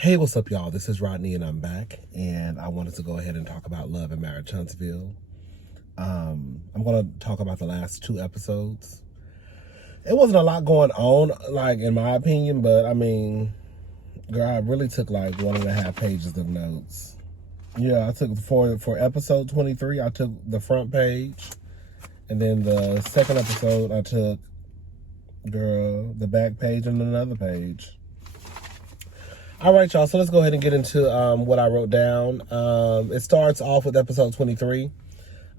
Hey, what's up, y'all? This is Rodney, and I'm back, and I wanted to go ahead and talk about Love and Marriage Huntsville. I'm going to talk about the last 2 episodes. It wasn't a lot going on, like, in my opinion, but, I mean, girl, I really took, like, 1.5 pages of notes. Yeah, I took, for episode 23, I took the front page, and then the second episode, I took, girl, the back page and another page. All right, y'all, so let's go ahead and get into what I wrote down. It starts off with episode 23.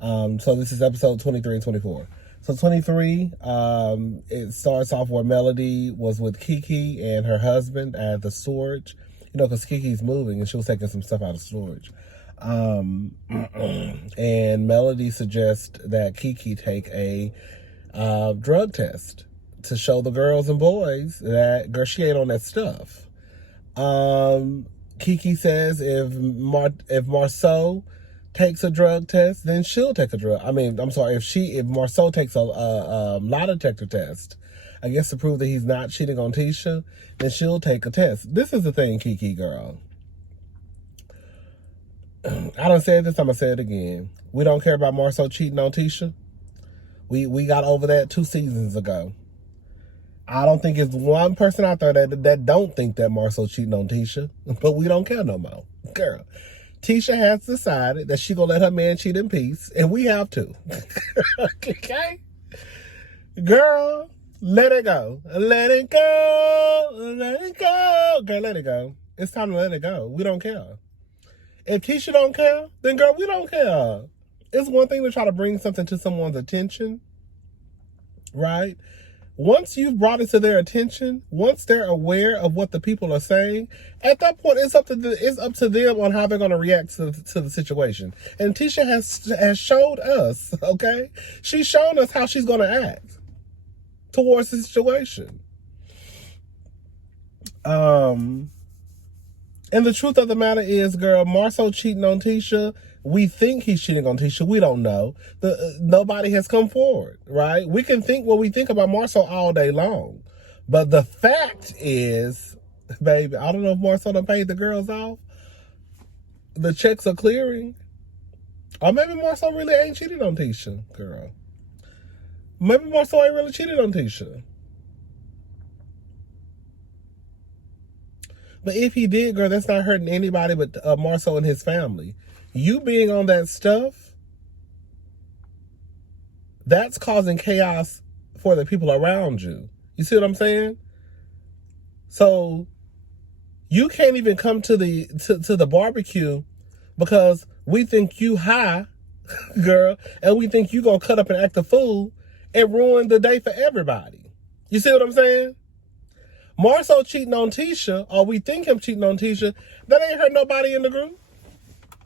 So this is episode 23 and 24. So 23, it starts off where Melody was with Kiki and her husband at the storage. You know, because Kiki's moving and she was taking some stuff out of storage. And Melody suggests that Kiki take a drug test to show the girls and boys that, girl, she ain't on that stuff. Kiki says if Marceau takes a drug test, then she'll take a drug. If Marceau takes a lie detector test, I guess to prove that he's not cheating on Tisha, then she'll take a test. This is the thing, Kiki girl. I done said this, I'm gonna say it again. We don't care about Marceau cheating on Tisha. We got over that 2 seasons ago. I don't think it's one person out there that don't think that Marceau cheating on Tisha, but we don't care no more. Girl, Tisha has decided that she gonna let her man cheat in peace, and we have to. Okay? Girl, let it go. Let it go. Let it go. Girl, let it go. It's time to let it go. We don't care. If Tisha don't care, then girl, we don't care. It's one thing to try to bring something to someone's attention, right? Once you've brought it to their attention, once they're aware of what the people are saying, at that point, it's up to them on how they're going to react to the situation. And Tisha has showed us, okay? She's shown us how she's going to act towards the situation. And the truth of the matter is, girl, Marceau cheating on Tisha. We think he's cheating on Tisha. We don't know. Nobody has come forward, right? We can think what we think about Marceau all day long. But the fact is, baby, I don't know if Marceau done paid the girls off. The checks are clearing. Or maybe Marceau really ain't cheated on Tisha, girl. Maybe Marceau ain't really cheated on Tisha. But if he did, girl, that's not hurting anybody but Marceau and his family. You being on that stuff, that's causing chaos for the people around you. You see what I'm saying? So you can't even come to the barbecue because we think you high, girl, and we think you gonna cut up and act a fool and ruin the day for everybody. You see what I'm saying? Marceau cheating on Tisha, or we think him cheating on Tisha, that ain't hurt nobody in the group.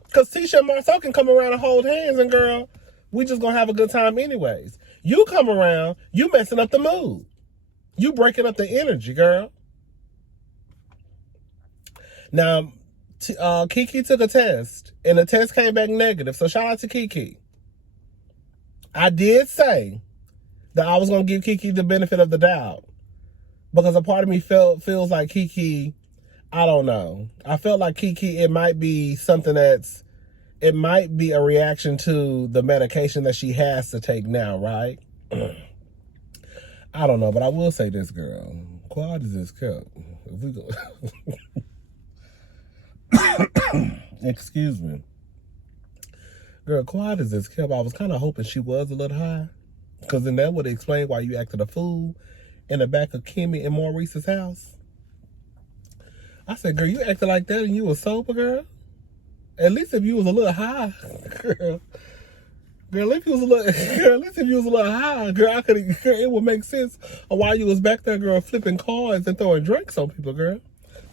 Because Tisha and Marceau can come around and hold hands, and girl, we just gonna have a good time anyways. You come around, you messing up the mood. You breaking up the energy, girl. Now, Kiki took a test, and the test came back negative, so shout out to Kiki. I did say that I was gonna give Kiki the benefit of the doubt, because a part of me feels like Kiki, I don't know. I felt like Kiki, it might be something it might be a reaction to the medication that she has to take now, right? I don't know, but I will say this, girl. Quad is this cup. If we go... Excuse me. Girl, quiet as this cup. I was kind of hoping she was a little high, because then that would explain why you acted a fool in the back of Kimmy and Maurice's house. I said, girl, you acted like that and you was sober, girl? At least if you was a little high, girl. Girl, at least if you was a little high, girl, it would make sense of why you was back there, girl, flipping cards and throwing drinks on people, girl.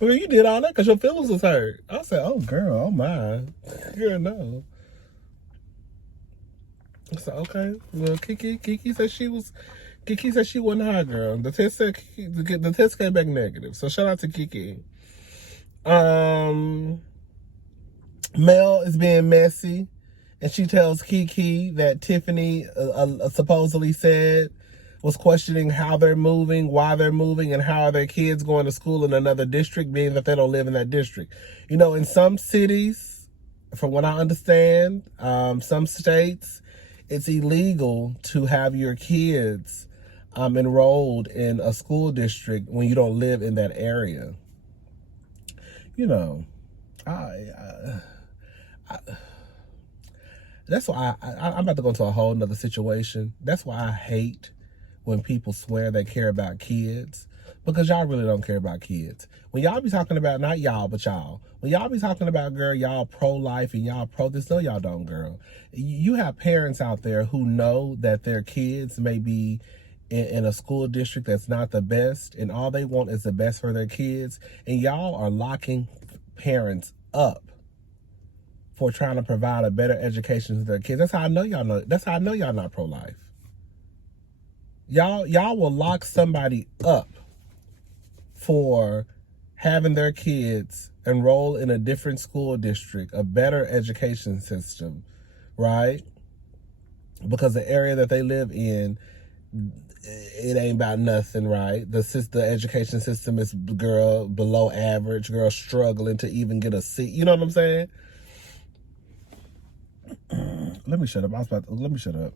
Girl, you did all that because your feelings was hurt. I said, oh, girl, oh, my. Girl, no. I said, okay. Well, Kiki said she wasn't high, girl. The test came back negative. So shout out to Kiki. Mel is being messy, and she tells Kiki that Tiffany supposedly said was questioning how they're moving, why they're moving, and how are their kids going to school in another district, being that they don't live in that district. You know, in some cities, from what I understand, some states, it's illegal to have your kids enrolled in a school district when you don't live in that area. You know, that's why I'm about to go into a whole nother situation. That's why I hate when people swear they care about kids, because y'all really don't care about kids. When y'all be talking about, not y'all, but y'all, when y'all be talking about, girl, y'all pro-life and y'all pro this, no, y'all don't, girl. You have parents out there who know that their kids may be in a school district that's not the best, and all they want is the best for their kids, and y'all are locking parents up for trying to provide a better education to their kids. That's how I know y'all know. That's how I know y'all not pro-life. Y'all will lock somebody up for having their kids enroll in a different school district, a better education system, right? Because the area that they live in, it ain't about nothing, right? The education system is, girl, below average, girl, struggling to even get a seat. You know what I'm saying? Let me shut up. Let me shut up.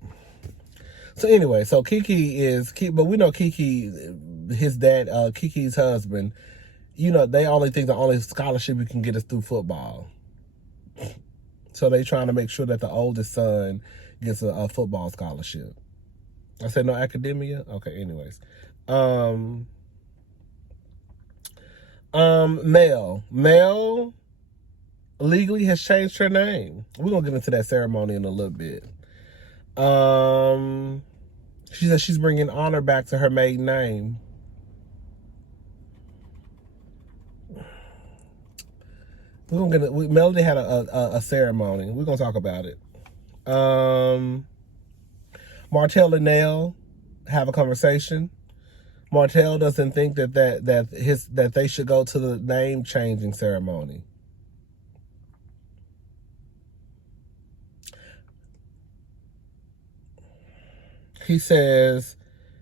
So anyway, so but we know Kiki, his dad, Kiki's husband, you know, they only think the only scholarship you can get is through football. So they trying to make sure that the oldest son gets a football scholarship. I said no academia? Okay, anyways. Mel legally has changed her name. We're gonna get into that ceremony in a little bit. She said she's bringing honor back to her maiden name. Melody had a ceremony. We're gonna talk about it. Martell and Mel have a conversation. Martell doesn't think that they should go to the name changing ceremony. He says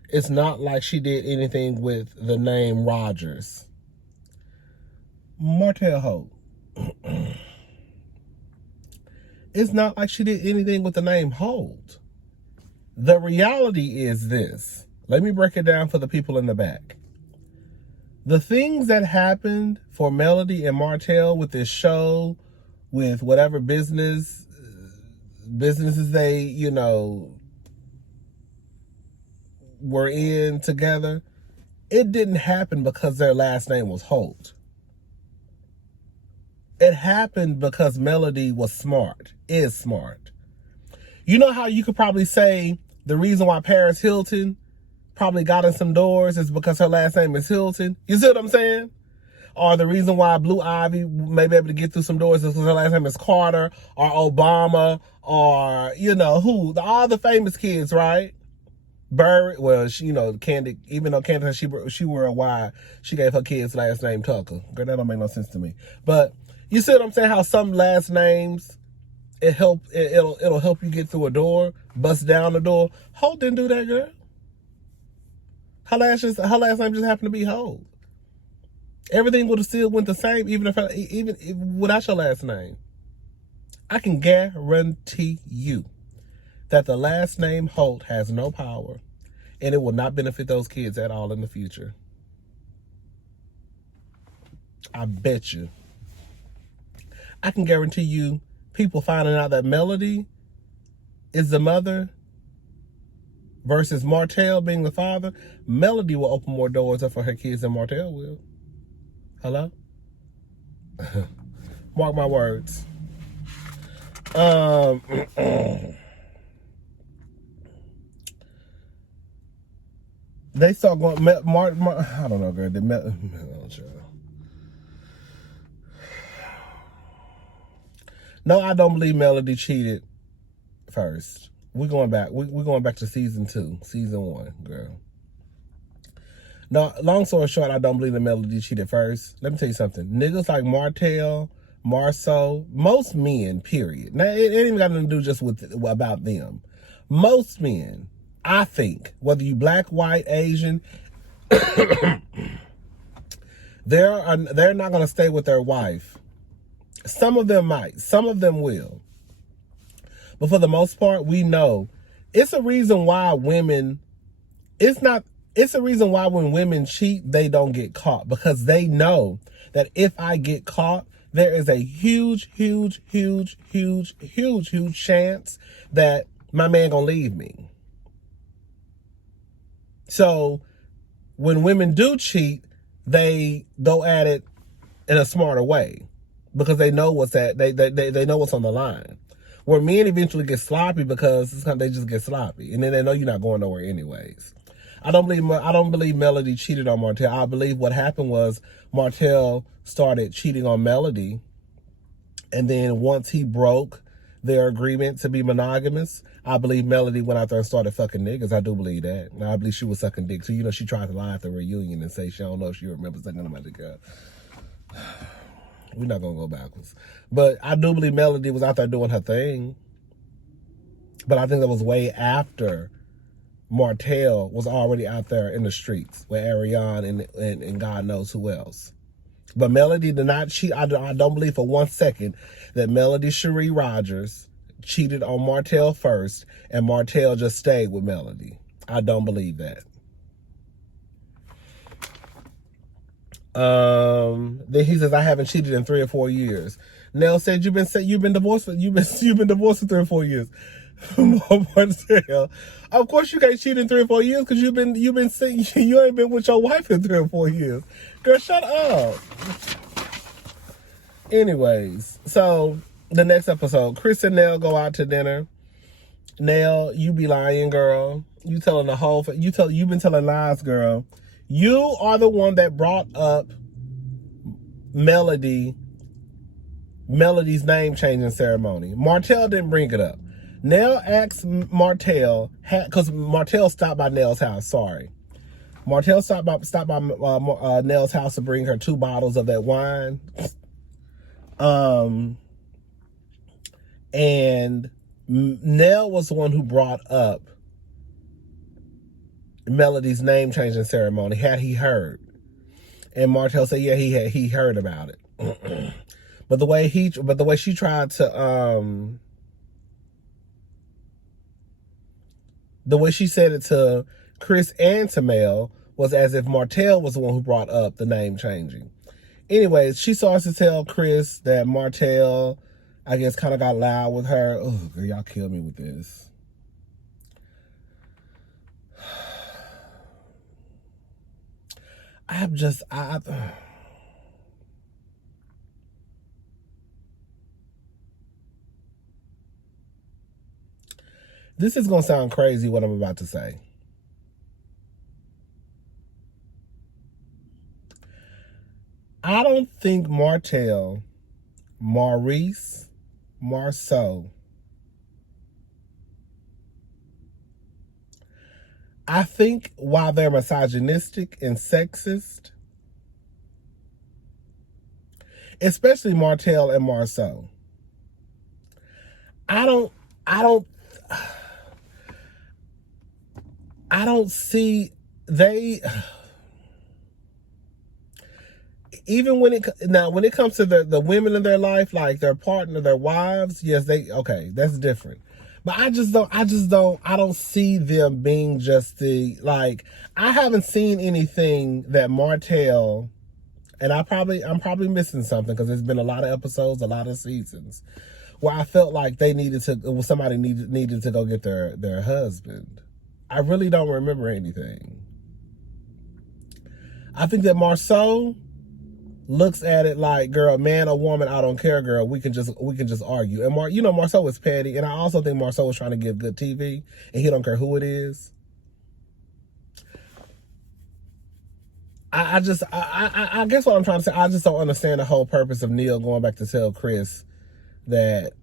it's not like she did anything with the name Rogers. Martell Hope. It's not like she did anything with the name Holt. The reality is this. Let me break it down for the people in the back. The things that happened for Melody and Martell with this show, with whatever businesses they, you know, were in together, it didn't happen because their last name was Holt. It happened because Melody was smart, is smart. You know how you could probably say the reason why Paris Hilton probably got in some doors is because her last name is Hilton? You see what I'm saying? Or the reason why Blue Ivy may be able to get through some doors is because her last name is Carter or Obama or, you know, all the famous kids, right? Bird, well, she, you know, Candy, even though Candy, she wore a Y, she gave her kid's last name Tucker. Girl, that don't make no sense to me. But you see what I'm saying? How some last names, it'll help you get through a door, bust down the door. Holt didn't do that, girl. Her last name just happened to be Holt. Everything would have still went the same, even without your last name. I can guarantee you that the last name Holt has no power, and it will not benefit those kids at all in the future. I bet you. I can guarantee you, people finding out that Melody is the mother versus Martell being the father, Melody will open more doors up for her kids than Martell will. Hello? Mark my words. They start going, I don't know, girl. No, I don't believe Melody cheated first. We're going back. We're going back to season 1, girl. No, long story short, I don't believe that Melody cheated first. Let me tell you something. Niggas like Martell, Marceau, most men, period. Now, it ain't even got nothing to do just about them. Most men, I think, whether you black, white, Asian, they're not going to stay with their wife. Some of them might. Some of them will. But for the most part, we know it's a reason why women, it's a reason why when women cheat, they don't get caught. Because they know that if I get caught, there is a huge chance that my man gonna leave me. So when women do cheat, they go at it in a smarter way because they know what's they know what's on the line. Where men eventually get sloppy because they just get sloppy, and then they know you're not going nowhere anyways. I don't believe Melody cheated on Martell. I believe what happened was Martell started cheating on Melody, and then once he broke their agreement to be monogamous, I believe Melody went out there and started fucking niggas. I do believe that. And I believe she was sucking dick too. She tried to lie at the reunion and say she don't know if she remembers sucking on my dick. We're not gonna go backwards. But I do believe Melody was out there doing her thing. But I think that was way after Martell was already out there in the streets with Ariane and God knows who else. But Melody did not cheat. I don't believe for 1 second that Melody Cherie Rogers cheated on Martell first and Martell just stayed with Melody. I don't believe that. Then he says, I haven't cheated in 3 or 4 years. Nell said, you've been divorced for 3 or 4 years. Martell, of course you can't cheat in 3 or 4 years because you ain't been with your wife in 3 or 4 years. Girl, shut up. Anyways, so the next episode, Chris and Nell go out to dinner. Nell, you be lying, girl. You telling the whole, you've been telling lies, girl. You are the one that brought up Melody's name changing ceremony. Martell didn't bring it up. Nell asked Martell, because Martell stopped by Nell's house, sorry. Martell stopped by Nell's house to bring her 2 bottles of that wine. And Nell was the one who brought up Melody's name changing ceremony. Had he heard? And Martell said, yeah, he heard about it. But the way she tried to the way she said it to Chris and to Mel was as if Martell was the one who brought up the name changing. Anyways, she starts to tell Chris that Martell, I guess, kind of got loud with her. Oh, girl, y'all kill me with this. This is going to sound crazy what I'm about to say. I don't think Martell, Maurice, Marceau, I think while they're misogynistic and sexist, especially Martell and Marceau, I don't see even when it comes to the women in their life, like their partner, their wives, yes, that's different. But I don't see them being just I haven't seen anything that Martell, and I'm probably missing something because there's been a lot of episodes, a lot of seasons, where I felt like somebody needed to go get their husband. I really don't remember anything. I think that Marceau looks at it like, girl, man or woman, I don't care, girl. We can just argue. And Marceau is petty, and I also think Marceau is trying to give good TV, and he don't care who it is. I guess what I'm trying to say, I just don't understand the whole purpose of Neil going back to tell Chris that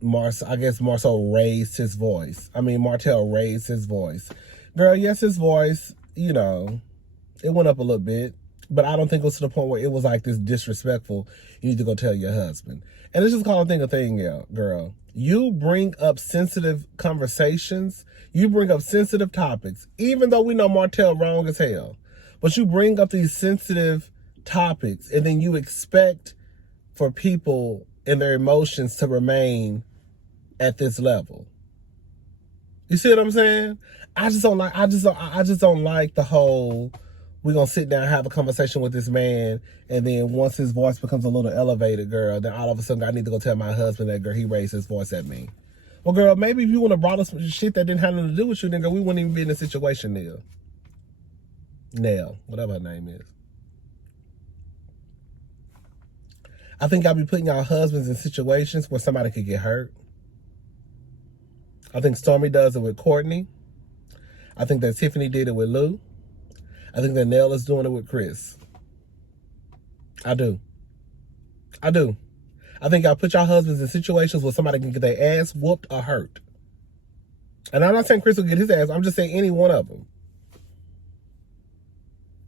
Marceau raised his voice. Martell raised his voice. Girl, yes, his voice, it went up a little bit. But I don't think it was to the point where it was like this disrespectful, you need to go tell your husband. And it's just called a thing, girl. You bring up sensitive conversations. You bring up sensitive topics. Even though we know Martell wrong as hell. But you bring up these sensitive topics and then you expect for people and their emotions to remain at this level. You see what I'm saying? I just don't like the whole, we're going to sit down and have a conversation with this man, and then once his voice becomes a little elevated, girl, then all of a sudden I need to go tell my husband that, girl, he raised his voice at me. Well, girl, maybe if you would have brought us some shit that didn't have nothing to do with you, then, girl, we wouldn't even be in this situation, Nell, whatever her name is. I think y'all be putting y'all husbands in situations where somebody could get hurt. I think Stormy does it with Courtney. I think that Tiffany did it with Lou. I think that Nell is doing it with Chris. I do. I think y'all put y'all husbands in situations where somebody can get their ass whooped or hurt. And I'm not saying Chris will get his ass. I'm just saying any one of them.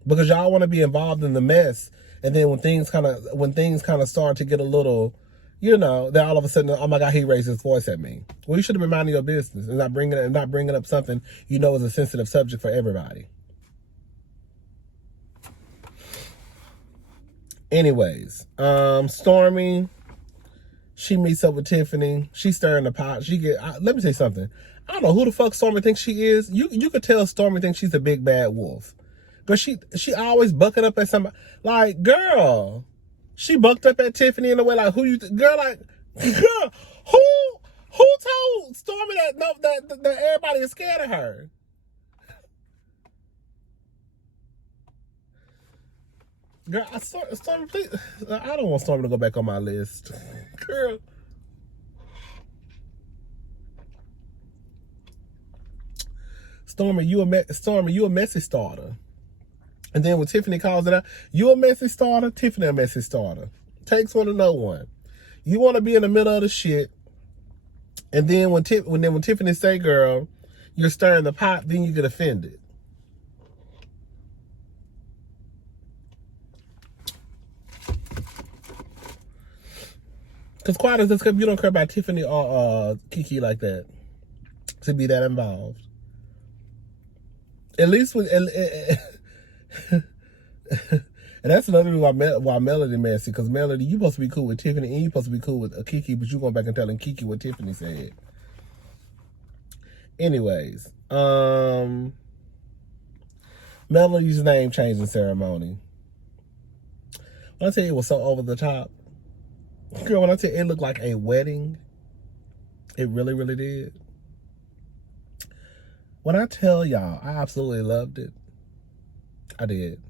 Because y'all want to be involved in the mess. And then when things kind of start to get a little, then all of a sudden, oh my God, he raised his voice at me. Well, you should have been minding your business and not bringing up something is a sensitive subject for everybody. Anyways, Stormy, she meets up with Tiffany. She's stirring the pot. Let me tell you something. I don't know who the fuck Stormy thinks she is. You could tell Stormy thinks she's a big bad wolf. Because she always bucking up at somebody. Like, girl, she bucked up at Tiffany in a way like, girl, who told Stormy that everybody is scared of her? Girl, Stormy, please. I don't want Stormy to go back on my list. Girl. Stormy, you a messy starter. And then when Tiffany calls it out, you a messy starter, Tiffany a messy starter. Takes one to know one. You want to be in the middle of the shit. And then when Tiffany say, girl, you're stirring the pot, then you get offended. Because quiet as this, you don't care about Tiffany or Kiki like that. To be that involved. At least with... and that's another reason why Melody messy, because Melody, you supposed to be cool with Tiffany and you supposed to be cool with Kiki, but you going back and telling Kiki what Tiffany said. Anyways, Melody's name changing ceremony. When I tell you it was so over the top, girl, when I tell you it looked like a wedding, it really, really did. When I tell y'all, I absolutely loved it. I did.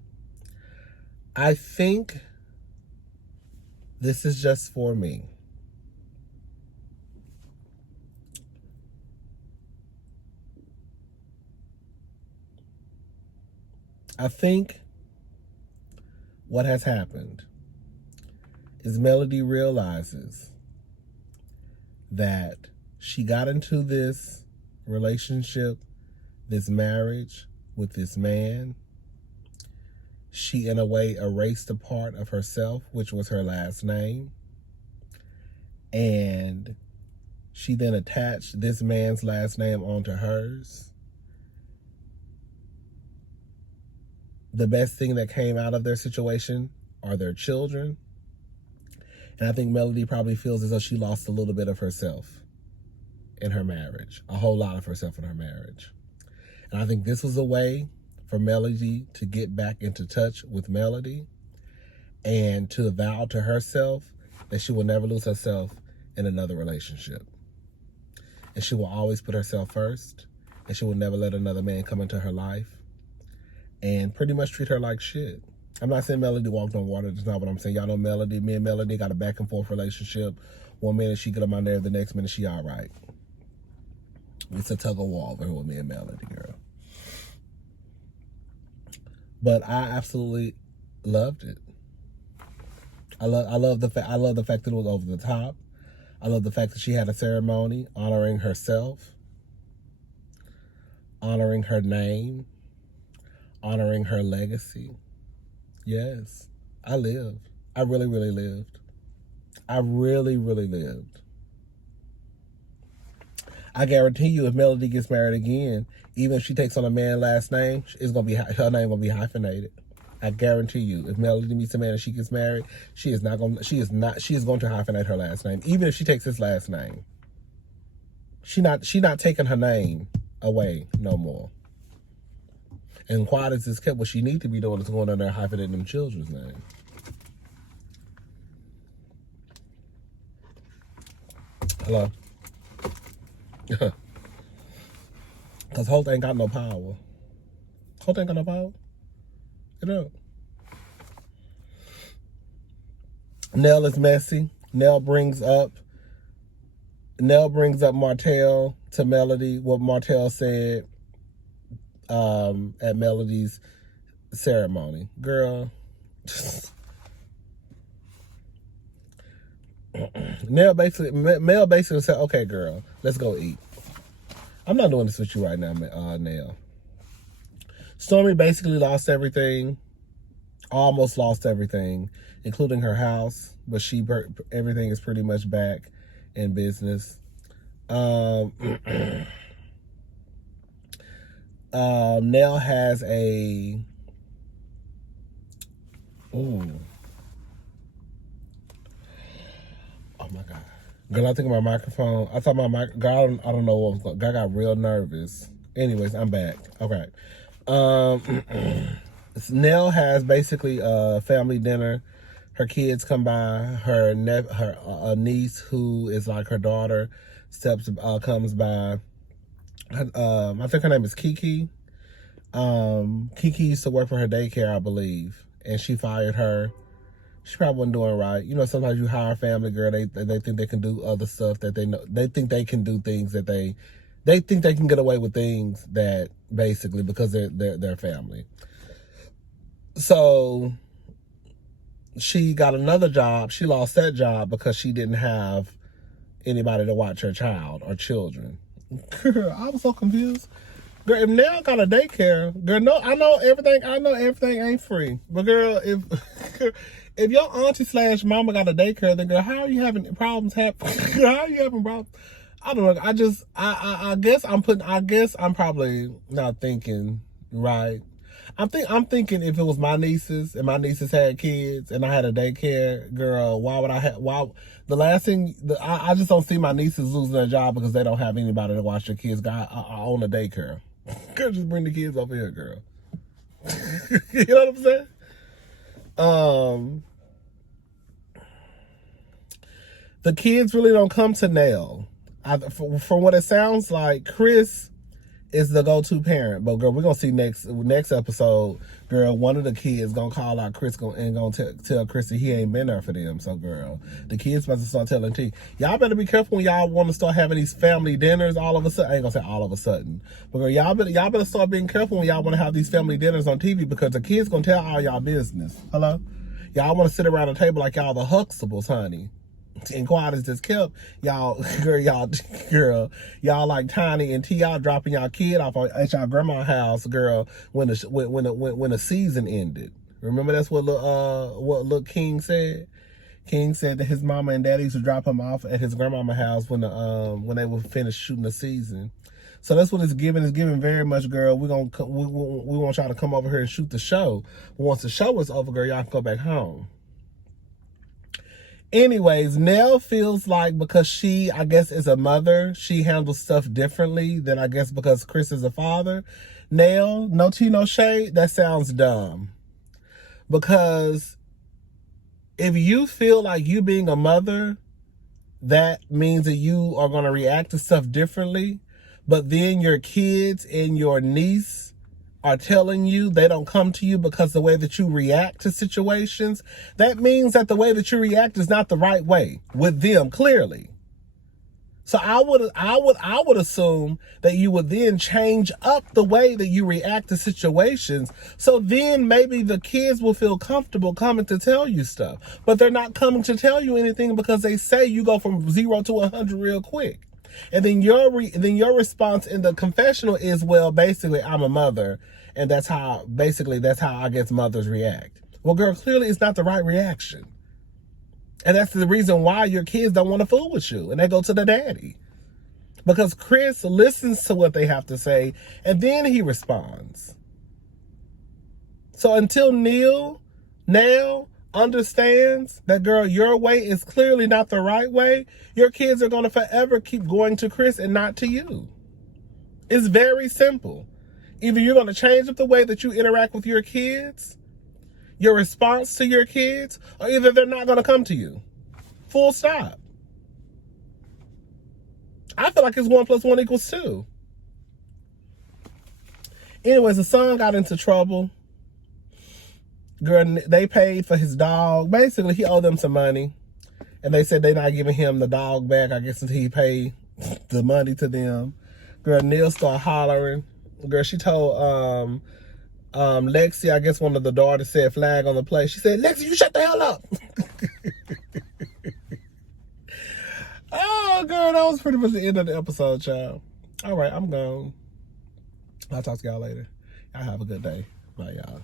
I think this is just for me. I think what has happened is Melody realizes that she got into this relationship, this marriage with this man. She, in a way, erased a part of herself, which was her last name. And she then attached this man's last name onto hers. The best thing that came out of their situation are their children. And I think Melody probably feels as though she lost a little bit of herself in her marriage. A whole lot of herself in her marriage. And I think this was a way for Melody to get back into touch with Melody and to vow to herself that she will never lose herself in another relationship. And she will always put herself first, and she will never let another man come into her life and pretty much treat her like shit. I'm not saying Melody walked on water. That's not what I'm saying. Y'all know Melody. Me and Melody got a back and forth relationship. One minute she get on my nerve, the next minute she all right. It's a tug of war over here with me and Melody, girl. But I absolutely loved it. I love the fact that it was over the top. I love the fact that she had a ceremony honoring herself, honoring her name, honoring her legacy. Yes, I lived. I really, really lived. I really, really lived. I guarantee you, if Melody gets married again, even if she takes on a man last name, it's gonna be her name gonna be hyphenated. I guarantee you, if Melody meets a man and she gets married, she is going to hyphenate her last name, even if she takes his last name. She not taking her name away no more. And quiet as this kept, what she need to be doing is going in there hyphenating them children's name. Hello? Because Holt ain't got no power. Holt ain't got no power. You know. Nell is messy. Nell brings up Martell to Melody, what Martell said at Melody's ceremony. Girl. Mel basically said, okay, girl, let's go eat. I'm not doing this with you right now, Nell. Stormy basically lost everything, almost lost everything, including her house, but everything is pretty much back in business. Nell has a... Ooh. Oh my God. Girl, I think my microphone, I thought my mic, girl, I don't know what was going on. I got real nervous. Anyways, I'm back. Okay. Nell has basically a family dinner. Her kids come by. Her niece, who is like her daughter, comes by. I think her name is Kiki. Kiki used to work for her daycare, I believe, and she fired her. She probably wasn't doing right. You know, sometimes you hire a family girl, they think they can do other stuff that they know. They think they can do things that they think they can get away with things that basically because they're family. So she got another job. She lost that job because she didn't have anybody to watch her child or children. Girl, I was so confused. Girl, if Nell got a daycare, girl, no, I know everything ain't free. But girl, if your auntie / mama got a daycare, then girl, how are you having problems? How are you having problems? I don't know. I guess I'm probably not thinking right. I'm thinking if it was my nieces and my nieces had kids and I had a daycare, girl, the last thing, I just don't see my nieces losing their job because they don't have anybody to watch their kids. I own a daycare. Girl, just bring the kids over here, girl. You know what I'm saying? The kids really don't come to Nell. From what it sounds like, Chris is the go-to parent. But girl, we're gonna see next episode, girl, one of the kids gonna call out Chris and gonna tell Chris that he ain't been there for them. So girl, the kids about to start telling T, y'all better be careful when y'all want to start having these family dinners all of a sudden. I ain't gonna say all of a sudden, but girl, y'all better start being careful when y'all want to have these family dinners on TV because the kids gonna tell all y'all business. Hello? Y'all want to sit around the table like y'all the Huxtables, honey. And quiet as this kept, y'all like Tiny and T, y'all dropping y'all kid off at y'all grandma's house, girl, when the season ended. Remember that's what Lil King said? King said that his mama and daddy used to drop him off at his grandmama's house when they were finished shooting the season. So that's what it's giving. It's giving very much, girl. We want y'all to come over here and shoot the show. But once the show is over, girl, y'all can go back home. Anyways, Nell feels like because she, I guess, is a mother, she handles stuff differently than I guess because Chris is a father. Nell, no tea, no shade, that sounds dumb. Because if you feel like you being a mother, that means that you are going to react to stuff differently. But then your kids and your niece are telling you they don't come to you because the way that you react to situations, that means that the way that you react is not the right way with them, clearly. So I would assume that you would then change up the way that you react to situations. So then maybe the kids will feel comfortable coming to tell you stuff, but they're not coming to tell you anything because they say you go from 0 to 100 real quick. And then your response in the confessional is, well, basically, I'm a mother, and that's how I guess mothers react. Well, girl, clearly it's not the right reaction. And that's the reason why your kids don't want to fool with you. And they go to the daddy. Because Chris listens to what they have to say, and then he responds. So until Neil now understands that, girl, your way is clearly not the right way, your kids are going to forever keep going to Chris and not to you. It's very simple. Either you're going to change up the way that you interact with your kids, your response to your kids, or either they're not going to come to you. Full stop. I feel like it's 1 + 1 = 2. Anyways, the son got into trouble. Girl, they paid for his dog. Basically, he owed them some money. And they said they're not giving him the dog back, I guess, until he paid the money to them. Girl, Neil started hollering. Girl, she told Lexi, I guess one of the daughters said flag on the play. She said, Lexi, you shut the hell up. Oh, girl, that was pretty much the end of the episode, child. All right, I'm gone. I'll talk to y'all later. Y'all have a good day. Bye, y'all.